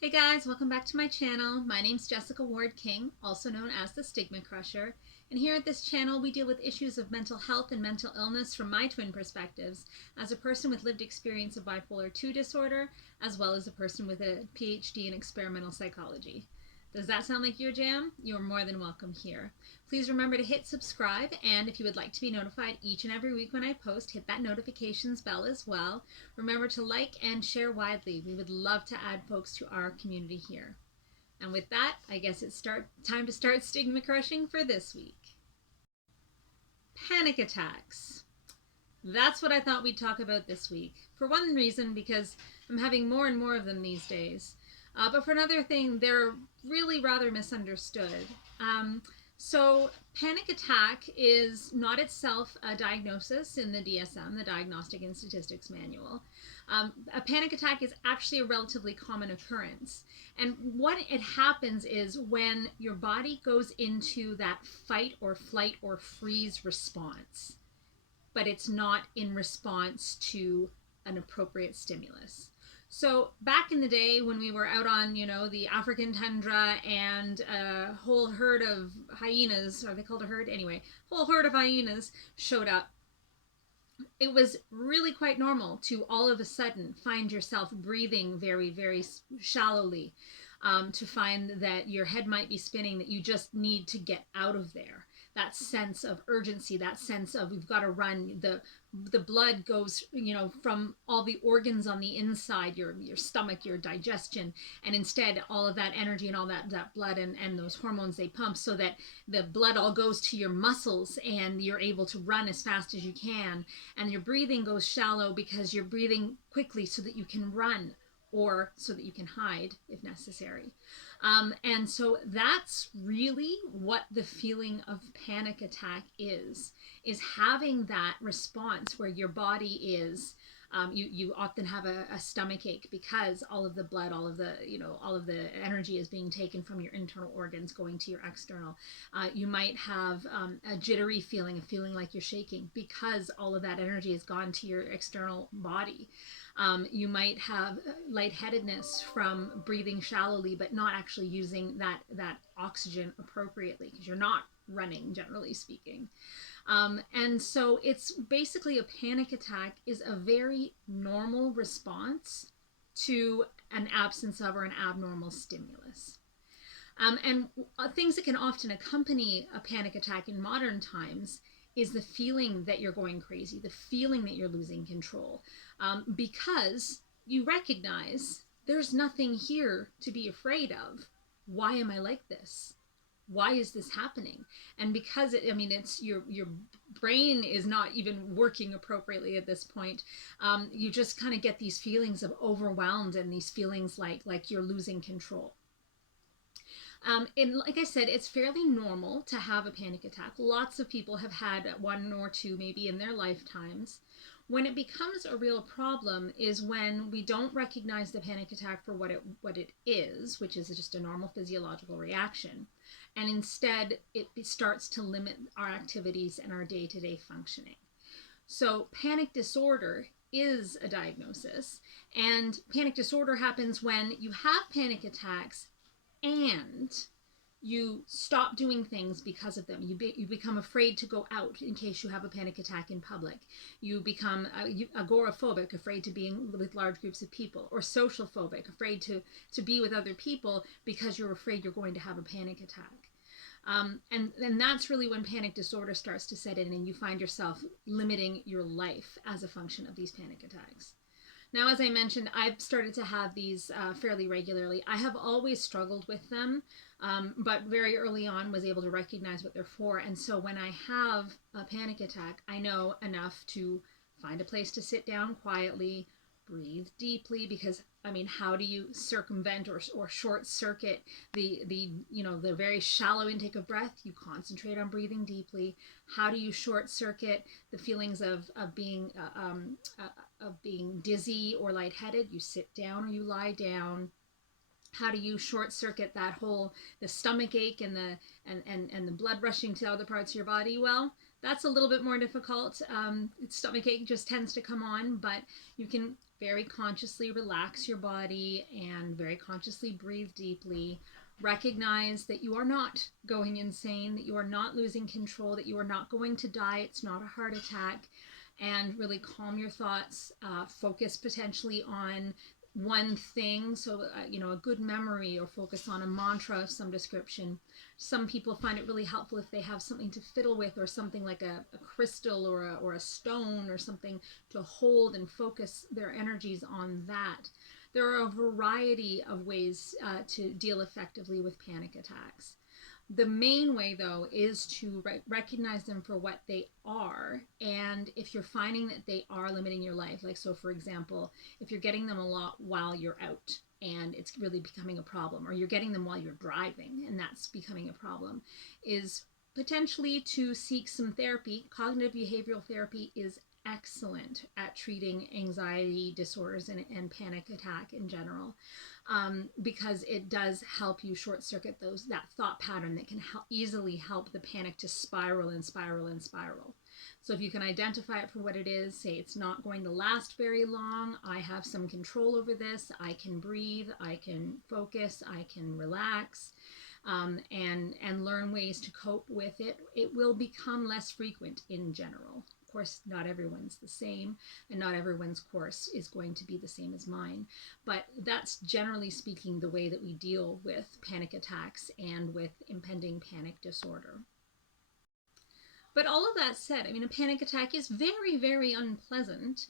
Hey guys, welcome back to my channel. My name's Jessica Ward King, also known as the Stigma Crusher. And here at this channel, we deal with issues of mental health and mental illness from my twin perspectives, as a person with lived experience of bipolar 2 disorder, as well as a person with a PhD in experimental psychology. Does that sound like your jam? You're more than welcome here. Please remember to hit subscribe, and if you would like to be notified each and every week when I post, hit that notifications bell as well. Remember to like and share widely. We would love to add folks to our community here. And with that, I guess it's time to start stigma crushing for this week. Panic attacks. That's what I thought we'd talk about this week. For one reason, because I'm having more and more of them these days. But for another thing, they're really rather misunderstood. So panic attack is not itself a diagnosis in the DSM, the Diagnostic and Statistics Manual. A panic attack is actually a relatively common occurrence. And what it happens is when your body goes into that fight or flight or freeze response, but it's not in response to an appropriate stimulus. So back in the day when we were out on, the African tundra and a whole herd of hyenas, are they called a herd? Anyway, whole herd of hyenas showed up. It was really quite normal to all of a sudden find yourself breathing very, very shallowly, to find that your head might be spinning, that you just need to get out of there. That sense of urgency, that sense of we've got to run. The blood goes, from all the organs on the inside, your stomach, your digestion, and instead all of that energy and all that blood and those hormones they pump, so that the blood all goes to your muscles and you're able to run as fast as you can. And your breathing goes shallow because you're breathing quickly so that you can run or so that you can hide if necessary. And so that's really what the feeling of panic attack is having that response where your body is, you often have a stomach ache because all of the blood, all of the energy is being taken from your internal organs going to your external. You might have a jittery feeling, a feeling like you're shaking because all of that energy has gone to your external body. You might have lightheadedness from breathing shallowly, but not actually using that oxygen appropriately because you're not running, generally speaking. And so it's basically a panic attack is a very normal response to an absence of or an abnormal stimulus. And things that can often accompany a panic attack in modern times is the feeling that you're going crazy, the feeling that you're losing control, because you recognize there's nothing here to be afraid of. Why am I like this? Why is this happening? And because it's your brain is not even working appropriately at this point. You just kind of get these feelings of overwhelmed and these feelings like you're losing control. And like I said, it's fairly normal to have a panic attack. Lots of people have had one or two maybe in their lifetimes. When it becomes a real problem is when we don't recognize the panic attack for what it is, which is just a normal physiological reaction, and instead it starts to limit our activities and our day-to-day functioning. So panic disorder is a diagnosis, and panic disorder happens when you have panic attacks and you stop doing things because of them. You become afraid to go out in case you have a panic attack in public. You become agoraphobic, afraid to be with large groups of people, or social phobic, afraid to be with other people because you're afraid you're going to have a panic attack. And that's really when panic disorder starts to set in and you find yourself limiting your life as a function of these panic attacks. Now, as I mentioned, I've started to have these fairly regularly. I have always struggled with them, but very early on was able to recognize what they're for. And so when I have a panic attack, I know enough to find a place to sit down quietly, breathe deeply, because how do you circumvent or short circuit the very shallow intake of breath? You concentrate on breathing deeply. How do you short circuit the feelings of being dizzy or lightheaded? You sit down or you lie down. How do you short circuit the stomach ache and the blood rushing to other parts of your body? Well, that's a little bit more difficult. Stomach ache just tends to come on, but you can very consciously relax your body and very consciously breathe deeply. Recognize that you are not going insane, that you are not losing control, that you are not going to die. It's not a heart attack. And really calm your thoughts, focus potentially on one thing. So, a good memory, or focus on a mantra of some description. Some people find it really helpful if they have something to fiddle with, or something like a crystal or a stone or something to hold and focus their energies on that. There are a variety of ways to deal effectively with panic attacks. The main way, though, is to recognize them for what they are. And if you're finding that they are limiting your life, like, so for example, if you're getting them a lot while you're out and it's really becoming a problem, or you're getting them while you're driving and that's becoming a problem, is potentially to seek some therapy. Cognitive behavioral therapy is excellent at treating anxiety disorders and panic attack in general, because it does help you short circuit that thought pattern that can easily help the panic to spiral and spiral and spiral. So if you can identify it for what it is, say it's not going to last very long, I have some control over this, I can breathe, I can focus, I can relax, and learn ways to cope with it, it will become less frequent in general. Of course, not everyone's the same, and not everyone's course is going to be the same as mine. But that's generally speaking the way that we deal with panic attacks and with impending panic disorder. But all of that said, I mean, a panic attack is very, very unpleasant.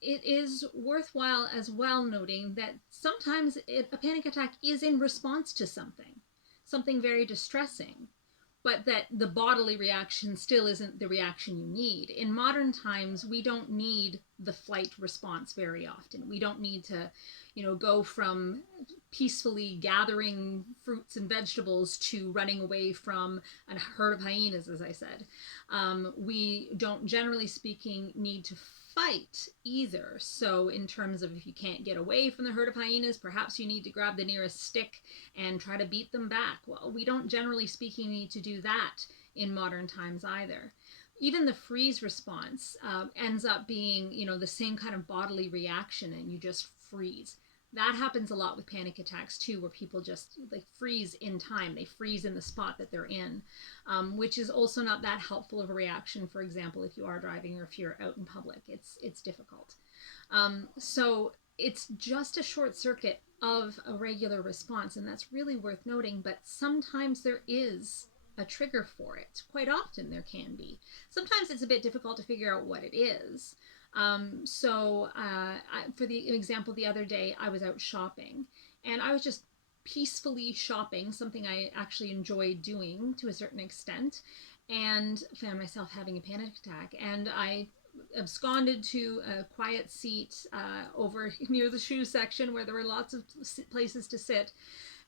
It is worthwhile as well noting that sometimes a panic attack is in response to something very distressing, but that the bodily reaction still isn't the reaction you need. In modern times, we don't need the flight response very often. We don't need to, go from peacefully gathering fruits and vegetables to running away from a herd of hyenas, as I said. We don't, generally speaking, need to fight either. So in terms of, if you can't get away from the herd of hyenas, perhaps you need to grab the nearest stick and try to beat them back. Well, we don't, generally speaking, need to do that in modern times either. Even the freeze response ends up being, the same kind of bodily reaction, and you just freeze. That happens a lot with panic attacks too, where people just freeze in time. They freeze in the spot that they're in, which is also not that helpful of a reaction. For example, if you are driving or if you're out in public, it's difficult. So it's just a short circuit of a regular response, and that's really worth noting. But sometimes there is a trigger for it. Quite often there can be. Sometimes it's a bit difficult to figure out what it is. For the example, the other day I was out shopping, and I was just peacefully shopping, something I actually enjoyed doing to a certain extent, and found myself having a panic attack. And I absconded to a quiet seat over near the shoe section where there were lots of places to sit,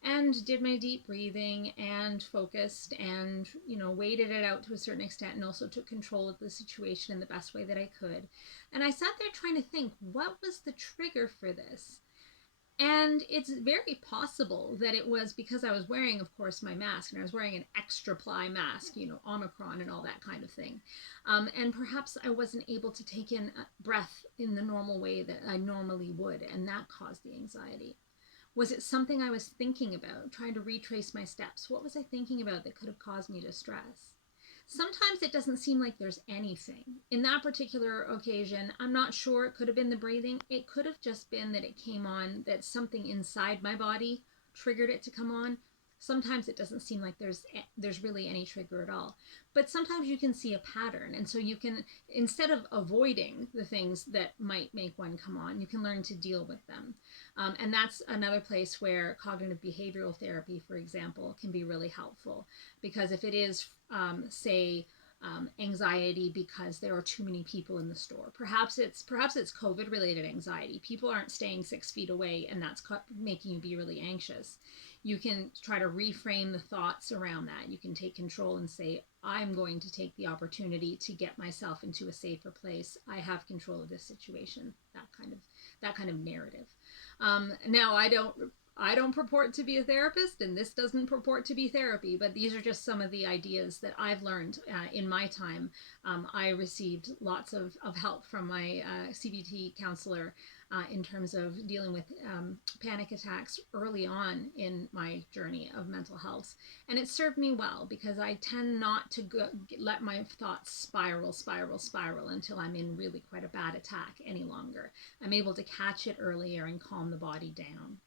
and did my deep breathing and focused and, waited it out to a certain extent, and also took control of the situation in the best way that I could. And I sat there trying to think, what was the trigger for this? And it's very possible that it was because I was wearing, of course, my mask, and I was wearing an extra ply mask, Omicron and all that kind of thing. And perhaps I wasn't able to take in breath in the normal way that I normally would, and that caused the anxiety. Was it something I was thinking about, trying to retrace my steps? What was I thinking about that could have caused me distress? Sometimes it doesn't seem like there's anything. In that particular occasion, I'm not sure. It could have been the breathing. It could have just been that it came on, that something inside my body triggered it to come on. Sometimes it doesn't seem like there's really any trigger at all. But sometimes you can see a pattern. And so you can, instead of avoiding the things that might make one come on, you can learn to deal with them. And that's another place where cognitive behavioral therapy, for example, can be really helpful. Because if it is, anxiety because there are too many people in the store, perhaps it's COVID related anxiety. People aren't staying 6 feet away, and that's making you be really anxious. You can try to reframe the thoughts around that. You can take control and say, I'm going to take the opportunity to get myself into a safer place. I have control of this situation. That kind of narrative. Now, I don't I don't purport to be a therapist, and this doesn't purport to be therapy, but these are just some of the ideas that I've learned in my time. I received lots of help from my CBT counselor in terms of dealing with panic attacks early on in my journey of mental health. And it served me well because I tend not to let my thoughts spiral until I'm in really quite a bad attack any longer. I'm able to catch it earlier and calm the body down.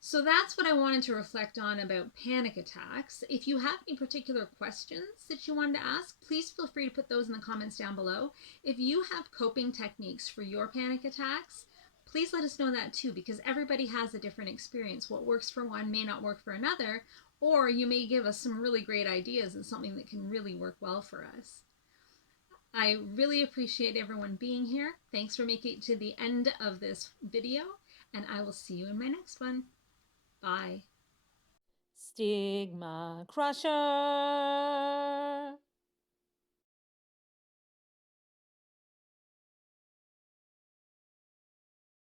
So that's what I wanted to reflect on about panic attacks. If you have any particular questions that you wanted to ask, please feel free to put those in the comments down below. If you have coping techniques for your panic attacks, please let us know that too, because everybody has a different experience. What works for one may not work for another, or you may give us some really great ideas and something that can really work well for us. I really appreciate everyone being here. Thanks for making it to the end of this video, and I will see you in my next one. Bye. Stigma Crusher.